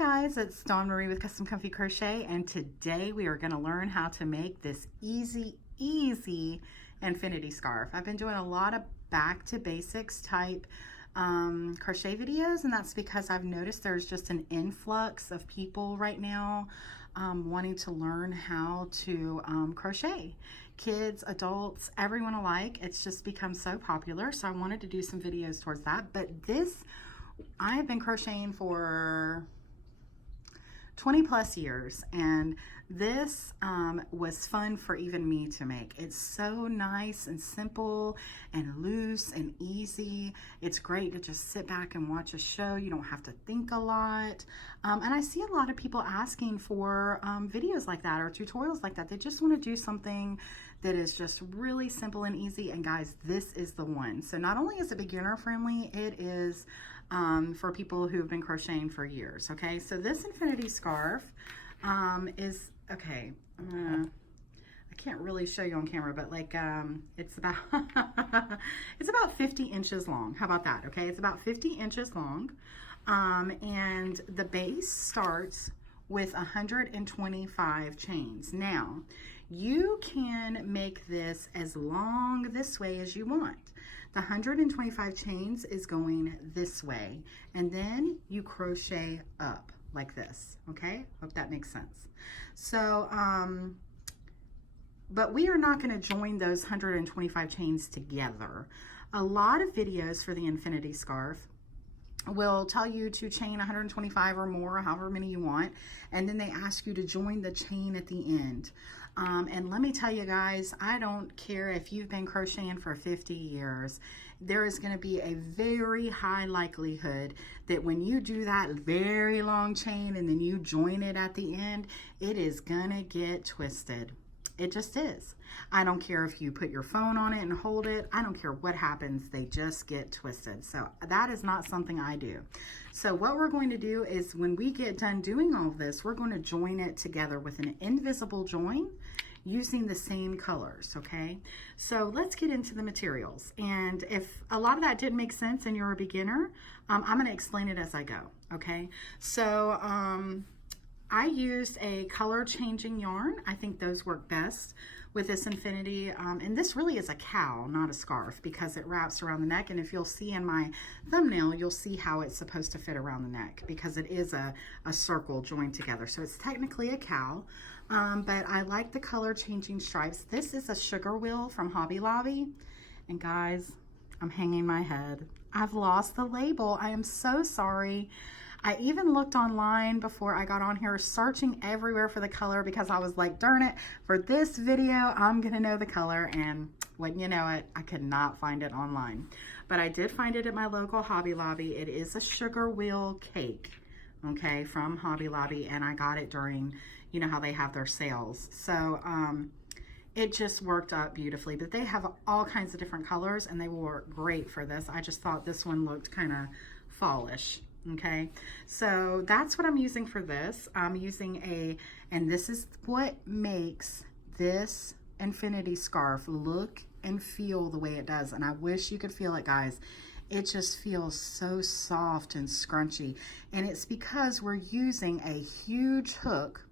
guys, it's Dawn Marie with Custom Comfy Crochet, and today we are going to learn how to make this easy infinity scarf. I've been doing a lot of back to basics type crochet videos, and that's because I've noticed there's just an influx of people right now wanting to learn how to crochet. Kids, adults, everyone alike. It's just become so popular, so I wanted to do some videos towards that. But I've been crocheting for 20 plus years, and this was fun for even me to make. It's so nice and simple and loose and easy. It's great to just sit back and watch a show. You don't have to think a lot. And I see a lot of people asking for videos like that or tutorials like that. They just want to do something that is just really simple and easy. And guys, this is the one. So not only is it beginner friendly, it is for people who've been crocheting for years. Okay, so this infinity scarf is, okay, I can't really show you on camera, but like it's about it's about 50 inches long. How about that? Okay, it's about 50 inches long, and the base starts with 125 chains. Now you can make this as long this way as you want. The 125 chains is going this way, and then you crochet up like this. Okay, hope that makes sense. So but we are not going to join those 125 chains together. A lot of videos for the infinity scarf will tell you to chain 125 or more, however many you want, and then they ask you to join the chain at the end. And let me tell you guys, I don't care if you've been crocheting for 50 years, there is going to be a very high likelihood that when you do that very long chain and then you join it at the end, it is going to get twisted. It just is. I don't care if you put your phone on it and hold it. I don't care what happens. They just get twisted. So that is not something I do. So what we're going to do is when we get done doing all of this, we're going to join it together with an invisible join using the same colors. Okay, so let's get into the materials. And if a lot of that didn't make sense and you're a beginner, I'm going to explain it as I go. Okay, so I used a color changing yarn. I think those work best with this infinity, and this really is a cowl, not a scarf, because it wraps around the neck. And if you'll see in my thumbnail, you'll see how it's supposed to fit around the neck, because it is a circle joined together. So it's technically a cowl, but I like the color changing stripes. This is a sugar wheel from Hobby Lobby, and guys, I'm hanging my head. I've lost the label. I am so sorry. I even looked online before I got on here, searching everywhere for the color, because I was like, darn it, for this video, I'm gonna know the color. And when you know it, I could not find it online. But I did find it at my local Hobby Lobby. It is a sugar wheel cake, okay, from Hobby Lobby. And I got it during, you know how they have their sales. So it just worked out beautifully. But they have all kinds of different colors, and they will work great for this. I just thought this one looked kind of fallish. Okay, so that's what I'm using for this. I'm using and this is what makes this infinity scarf look and feel the way it does. And I wish you could feel it, guys. It just feels so soft and scrunchy. And it's because we're using a huge hook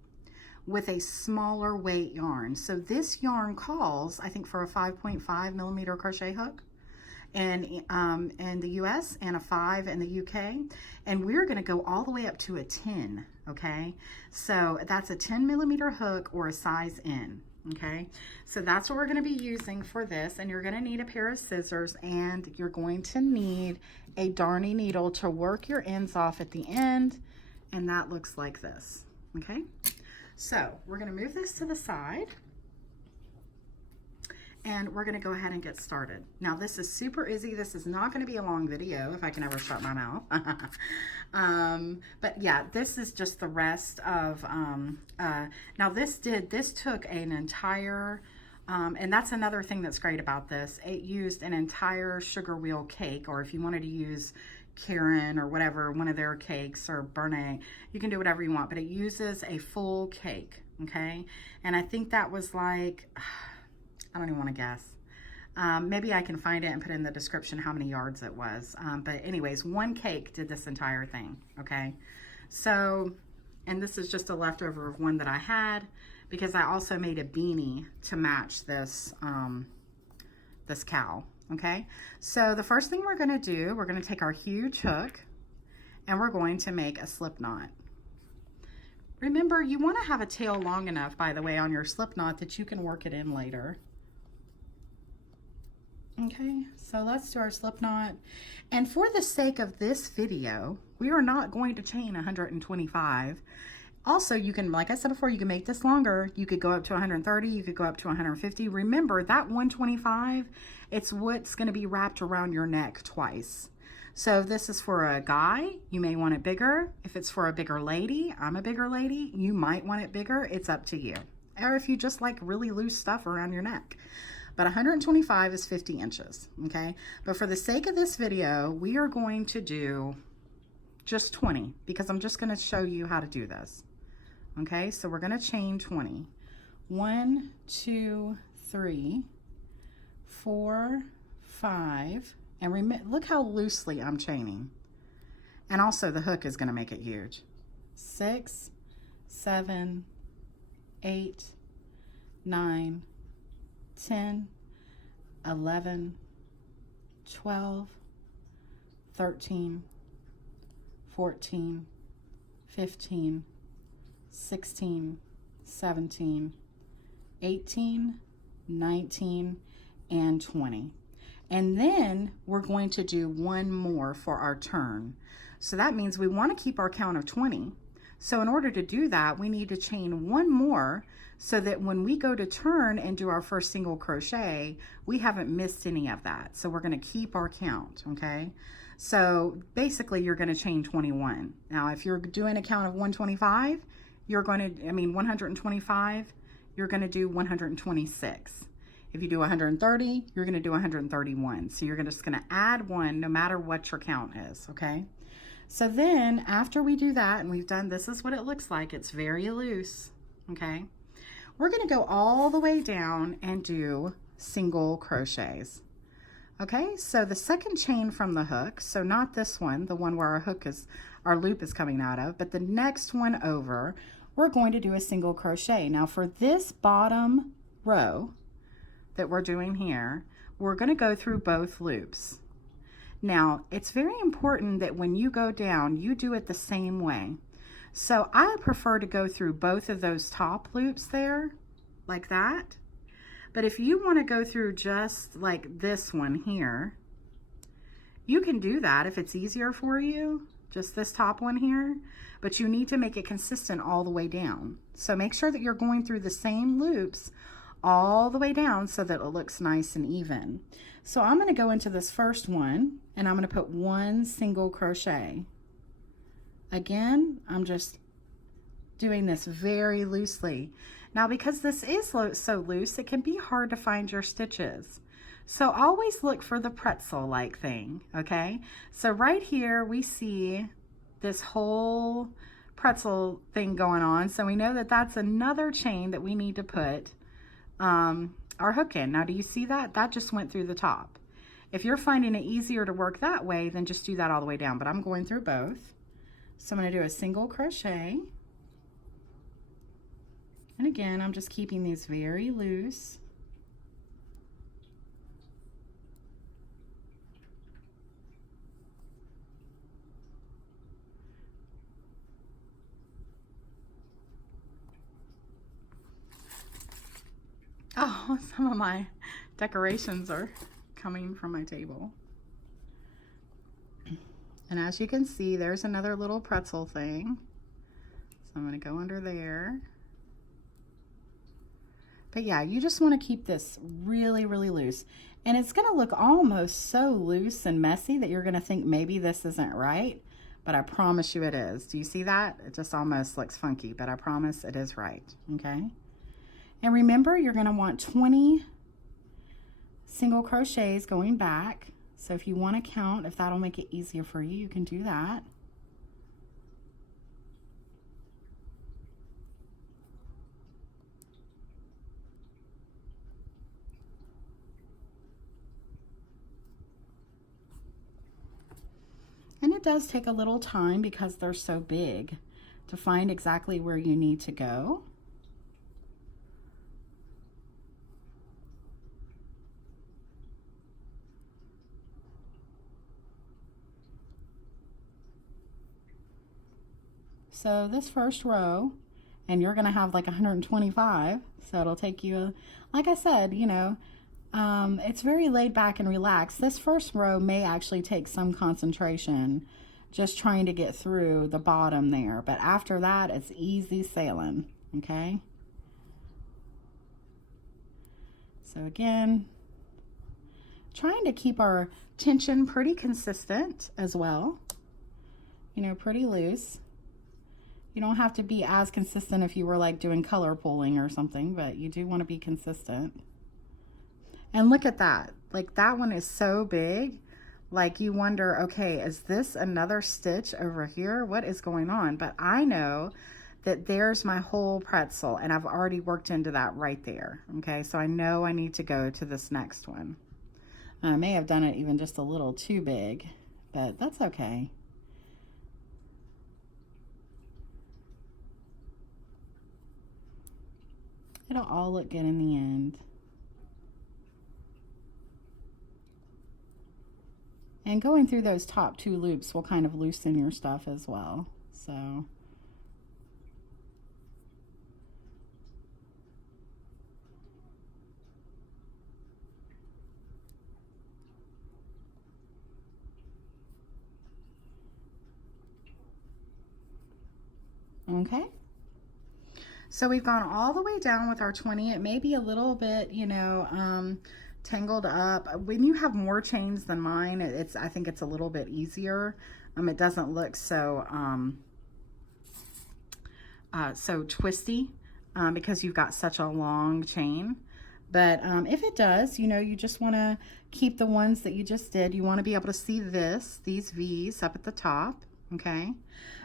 with a smaller weight yarn. So this yarn calls, I think, for a 5.5 millimeter crochet hook in the US and a 5 in the UK, and we're going to go all the way up to a 10. Okay, so that's a 10 millimeter hook or a size N. Okay, so that's what we're going to be using for this. And you're going to need a pair of scissors, and you're going to need a darning needle to work your ends off at the end, and that looks like this. Okay, so we're going to move this to the side, and we're going to go ahead and get started. Now this is super easy. This is not going to be a long video if I can ever shut my mouth. But yeah, this is just the rest of, now this took an entire, and that's another thing that's great about this. It used an entire sugar wheel cake, or if you wanted to use Karen or whatever, one of their cakes, or Bernay, you can do whatever you want, but it uses a full cake. Okay, and I think that was like, I don't even want to guess. Maybe I can find it and put in the description how many yards it was. But anyways, one cake did this entire thing, okay? So, and this is just a leftover of one that I had, because I also made a beanie to match this, this cowl. Okay, so the first thing we're going to do, we're going to take our huge hook and we're going to make a slip knot. Remember, you want to have a tail long enough, by the way, on your slip knot that you can work it in later. Okay, so let's do our slip knot. And for the sake of this video, we are not going to chain 125. Also, you can, like I said before, you can make this longer. You could go up to 130, you could go up to 150. Remember, that 125, it's what's going to be wrapped around your neck twice. So if this is for a guy, you may want it bigger. If it's for a bigger lady, I'm a bigger lady, you might want it bigger. It's up to you. Or if you just like really loose stuff around your neck. But 125 is 50 inches, okay? But for the sake of this video, we are going to do just 20 because I'm just going to show you how to do this. Okay, so we're going to chain 20. 1, 2, 3, 4, 5, and look how loosely I'm chaining. And also the hook is going to make it huge. 6, 7, 8, 9, 10, 11, 12, 13, 14, 15, 16, 17, 18, 19, and 20. And then we're going to do one more for our turn. So that means we want to keep our count of 20. So in order to do that, we need to chain one more so that when we go to turn and do our first single crochet, we haven't missed any of that. So we're going to keep our count, okay? So basically you're going to chain 21. Now, if you're doing a count of 125, you're going to, 125, you're going to do 126. If you do 130, you're going to do 131. So you're just going to add one no matter what your count is, okay? So then after we do that, and we've done, this is what it looks like. It's very loose, okay? We're going to go all the way down and do single crochets. Okay, so the second chain from the hook, so not this one, the one where our loop is coming out of, but the next one over, we're going to do a single crochet. Now for this bottom row that we're doing here, we're going to go through both loops. Now, it's very important that when you go down, you do it the same way. So I prefer to go through both of those top loops there, like that. But if you want to go through just like this one here, you can do that if it's easier for you, just this top one here. But you need to make it consistent all the way down. So make sure that you're going through the same loops all the way down so that it looks nice and even. So I'm going to go into this first one and I'm going to put one single crochet. Again, I'm just doing this very loosely. Now because this is so loose, it can be hard to find your stitches. So always look for the pretzel-like thing, okay? So right here we see this whole pretzel thing going on. So we know that that's another chain that we need to put our hook in. Now do you see that? That just went through the top. If you're finding it easier to work that way, then just do that all the way down. But I'm going through both. So I'm going to do a single crochet. And again, I'm just keeping these very loose. Oh, some of my decorations are coming from my table. And as you can see, there's another little pretzel thing. So I'm going to go under there. But yeah, you just want to keep this really, really loose. And it's going to look almost so loose and messy that you're going to think maybe this isn't right. But I promise you it is. Do you see that? It just almost looks funky, but I promise it is right. Okay. And remember, you're going to want 20 single crochets going back. So if you want to count, if that'll make it easier for you, you can do that. And it does take a little time because they're so big to find exactly where you need to go. So this first row, and you're gonna have like 125, so it'll take you, like I said, you know, it's very laid back and relaxed. This first row may actually take some concentration, just trying to get through the bottom there, but after that it's easy sailing. Okay, so again, trying to keep our tension pretty consistent as well, you know, pretty loose. You don't have to be as consistent if you were like doing color pulling or something, but you do want to be consistent. And look at that, like that one is so big, like you wonder, okay, is this another stitch over here? What is going on? But I know that there's my whole pretzel, and I've already worked into that right there. Okay, so I know I need to go to this next one. I may have done it even just a little too big, but that's okay. It'll all look good in the end. And going through those top 2 loops will kind of loosen your stuff as well. So okay. So we've gone all the way down with our 20. It may be a little bit, you know, tangled up. When you have more chains than mine, I think it's a little bit easier. It doesn't look so so twisty because you've got such a long chain. But if it does, you know, you just want to keep the ones that you just did. You want to be able to see these V's up at the top, okay?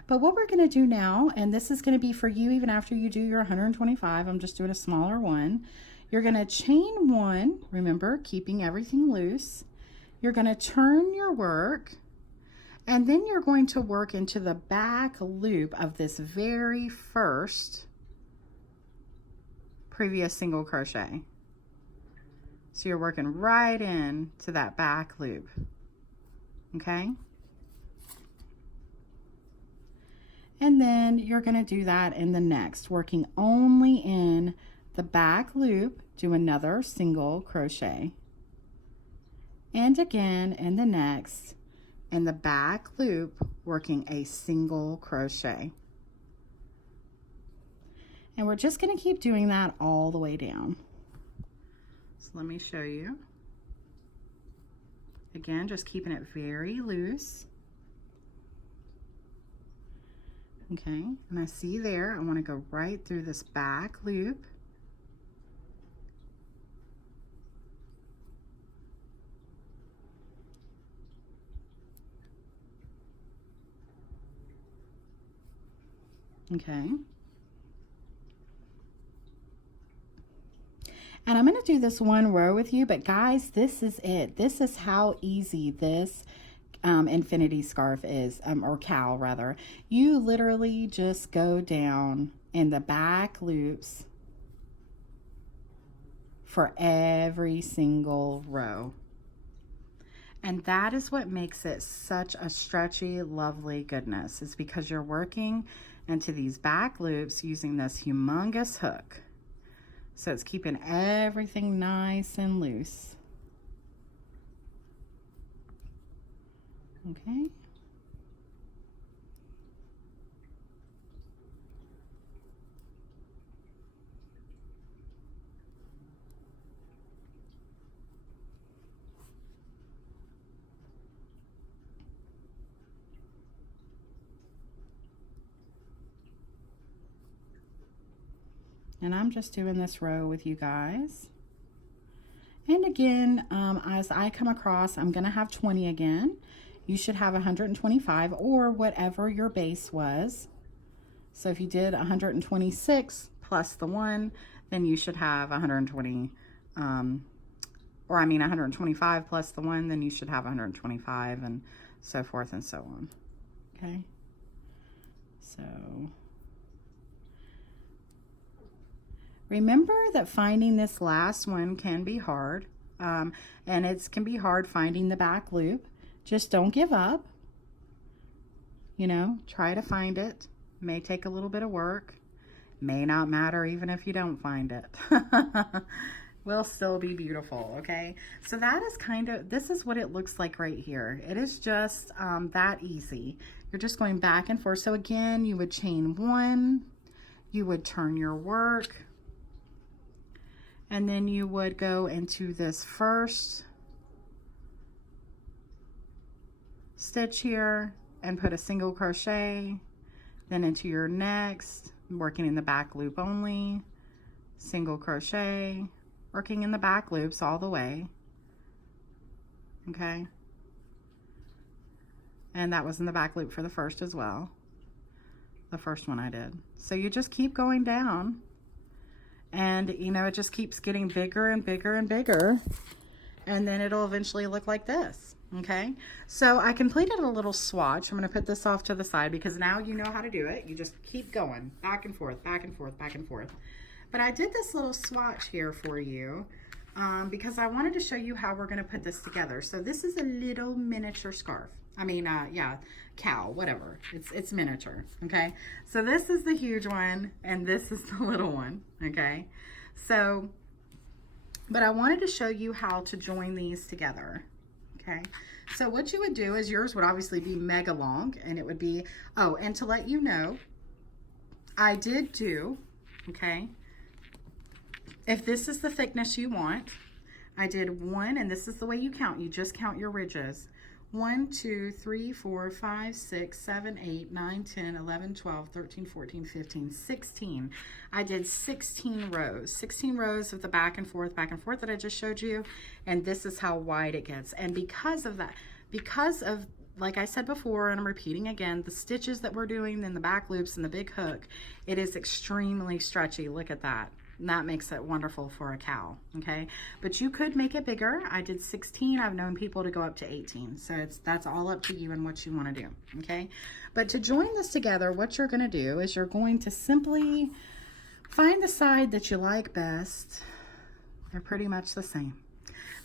But what we're going to do now, and this is going to be for you even after you do your 125, I'm just doing a smaller one. You're going to chain 1, remember, keeping everything loose. You're going to turn your work, and then you're going to work into the back loop of this very first previous single crochet. So you're working right in to that back loop, okay? And then you're going to do that in the next, working only in the back loop, do another single crochet. And again in the next, in the back loop, working a single crochet. And we're just going to keep doing that all the way down. So let me show you. Again, just keeping it very loose. Okay, and I see there, I want to go right through this back loop. Okay. And I'm going to do this one row with you, but guys, this is it. This is how easy this infinity scarf is, or cowl rather. You literally just go down in the back loops for every single row. And that is what makes it such a stretchy, lovely goodness, is because you're working into these back loops using this humongous hook. So it's keeping everything nice and loose. Okay. And I'm just doing this row with you guys. And again, as I come across, I'm going to have 20 again. You should have 125 or whatever your base was. So if you did 126 plus the 1, then you should have 120, or I mean 125 plus the 1, then you should have 125, and so forth and so on. Okay, so remember that finding this last one can be hard, and it can be hard finding the back loop. Just don't give up. You know, try to find it. May take a little bit of work. May not matter even if you don't find it. Will still be beautiful, okay? So that is kind of, this is what it looks like right here. It is just that easy. You're just going back and forth. So again, you would chain 1, you would turn your work, and then you would go into this first stitch here and put a single crochet, then into your next, working in the back loop only, single crochet, working in the back loops all the way, okay? And that was in the back loop for the first as well, the first one I did. So you just keep going down, and you know, it just keeps getting bigger and bigger and bigger, and then it'll eventually look like this. Okay, so I completed a little swatch. I'm going to put this off to the side because now you know how to do it. You just keep going back and forth, back and forth, back and forth. But I did this little swatch here for you because I wanted to show you how we're going to put this together. So this is a little miniature scarf. I mean, yeah, cowl, whatever. It's miniature, okay? So this is the huge one, and this is the little one, okay? So, but I wanted to show you how to join these together. Okay, so what you would do is yours would obviously be mega long, and it would be, oh, and to let you know, I did do, okay, if this is the thickness you want, I did 1, and this is the way you count. You just count your ridges. 1, 2, 3, 4, 5, 6, 7, 8, 9, 10, 11, 12, 13, 14, 15, 16. I did 16 rows. 16 rows of the back and forth that I just showed you. And this is how wide it gets. And because of that, because of, like I said before, and I'm repeating again, the stitches that we're doing in the back loops and the big hook, it is extremely stretchy. Look at that. And that makes it wonderful for a cowl, okay? But you could make it bigger. I did 16. I've known people to go up to 18. So that's all up to you and what you want to do, okay? But to join this together, what you're going to do is you're going to simply find the side that you like best. They're pretty much the same.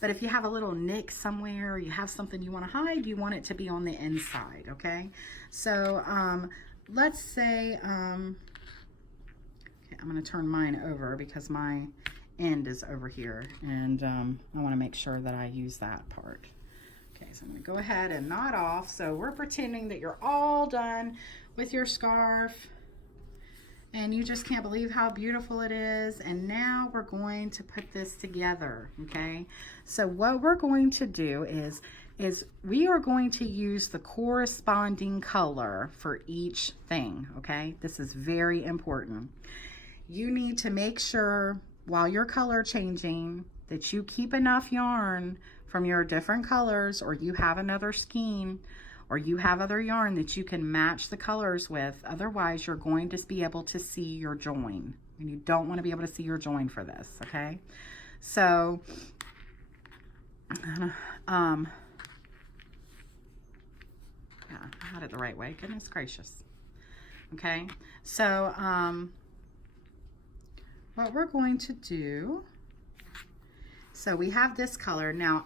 But if you have a little nick somewhere, or you have something you want to hide, you want it to be on the inside, okay? So let's say... I'm going to turn mine over because my end is over here, and I want to make sure that I use that part. Okay, so I'm going to go ahead and knot off. So we're pretending that you're all done with your scarf, and you just can't believe how beautiful it is. And now we're going to put this together, okay? So what we're going to do is we are going to use the corresponding color for each thing, okay? This is very important. You need to make sure while you're color changing that you keep enough yarn from your different colors, or you have another skein, or you have other yarn that you can match the colors with. Otherwise, you're going to be able to see your join, and you don't want to be able to see your join for this, okay? So, yeah, I had it the right way. Goodness gracious. Okay, so, what we're going to do, so we have this color. Now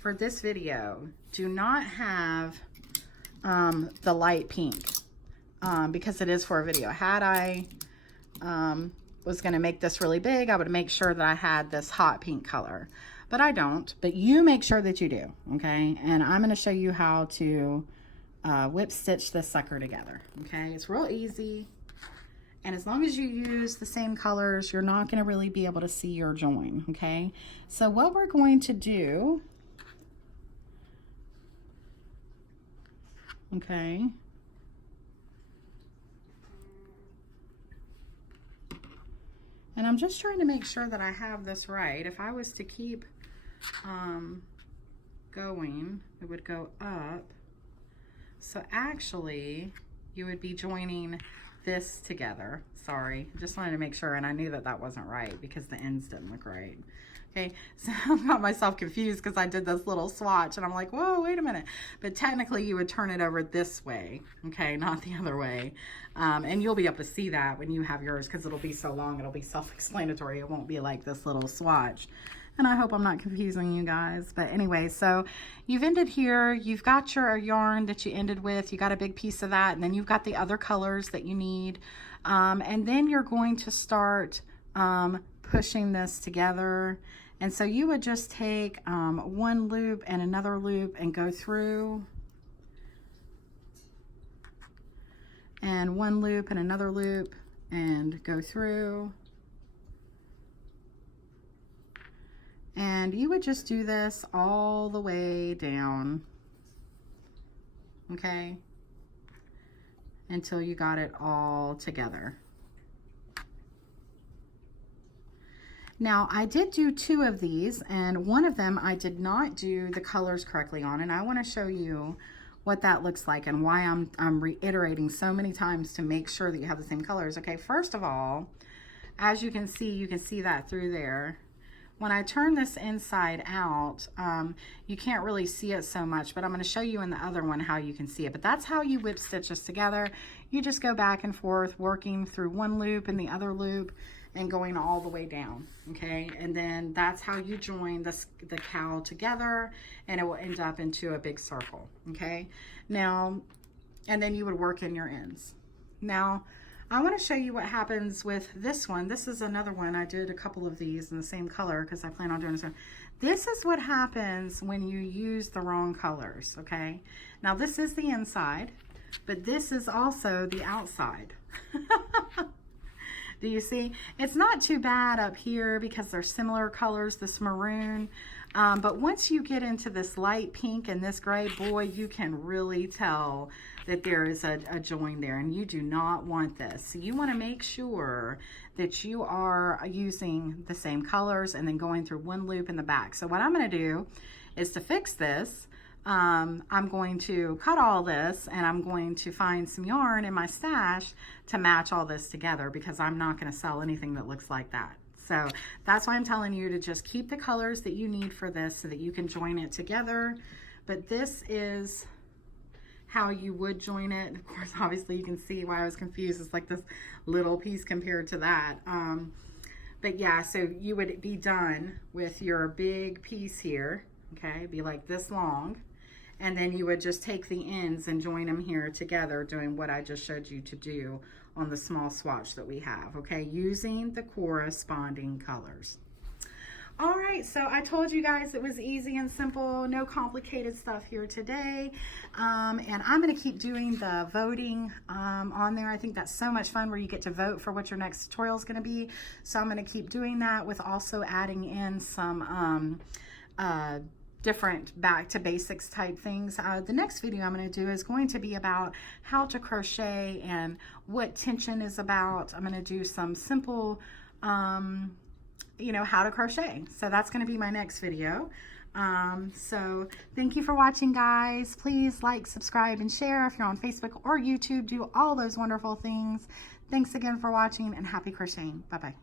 for this video, do not have the light pink because it is for a video. Had I was gonna make this really big, I would make sure that I had this hot pink color, but I don't. But you make sure that you do, okay? And I'm gonna show you how to whip stitch this sucker together, okay? It's real easy. And as long as you use the same colors, you're not going to really be able to see your join, okay? So what we're going to do, okay, and I'm just trying to make sure that I have this right. If I was to keep going, it would go up. So actually, you would be joining this together. Sorry, just wanted to make sure, and I knew that that wasn't right because the ends didn't look right. Okay, so I got myself confused because I did this little swatch and I'm like, whoa, wait a minute. But technically you would turn it over this way, okay, not the other way. And you'll be able to see that when you have yours because it'll be so long, it'll be self-explanatory. It won't be like this little swatch. And I hope I'm not confusing you guys. But anyway, so you've ended here. You've got your yarn that you ended with. You got a big piece of that. And then you've got the other colors that you need. And then you're going to start pushing this together. And so you would just take one loop and another loop and go through. And one loop and another loop and go through. And you would just do this all the way down, okay, until you got it all together. Now, I did do 2 of these, and one of them I did not do the colors correctly on, and I want to show you what that looks like and why I'm reiterating so many times to make sure that you have the same colors. Okay, first of all, as you can see that through there. When I turn this inside out, you can't really see it so much, but I'm going to show you in the other one how you can see it. But that's how you whip stitch this together. You just go back and forth, working through one loop and the other loop and going all the way down, okay? And then that's how you join the cowl together, and it will end up into a big circle, okay? Now, and then you would work in your ends. Now, I want to show you what happens with this one. This is another one. I did a couple of these in the same color because I plan on doing this one. This is what happens when you use the wrong colors, okay? Now this is the inside, but this is also the outside. Do you see? It's not too bad up here because they're similar colors, this maroon. But once you get into this light pink and this gray, boy, you can really tell that there is a join there, and you do not want this. So you want to make sure that you are using the same colors and then going through one loop in the back. So what I'm going to do is, to fix this, I'm going to cut all this, and I'm going to find some yarn in my stash to match all this together, because I'm not going to sell anything that looks like that. So that's why I'm telling you to just keep the colors that you need for this so that you can join it together. But this is how you would join it. Of course, obviously you can see why I was confused. It's like this little piece compared to that. But yeah, so you would be done with your big piece here, okay? Be like this long. And then you would just take the ends and join them here together, doing what I just showed you to do on the small swatch that we have, okay? Using the corresponding colors. All right, so I told you guys it was easy and simple, no complicated stuff here today. And I'm gonna keep doing the voting on there. I think that's so much fun, where you get to vote for what your next tutorial is gonna be. So I'm gonna keep doing that, with also adding in some different back to basics type things. The next video I'm going to do is going to be about how to crochet and what tension is about. I'm going to do some simple, you know, how to crochet. So that's going to be my next video. So thank you for watching, guys. Please like, subscribe, and share if you're on Facebook or YouTube. Do all those wonderful things. Thanks again for watching, and happy crocheting. Bye-bye.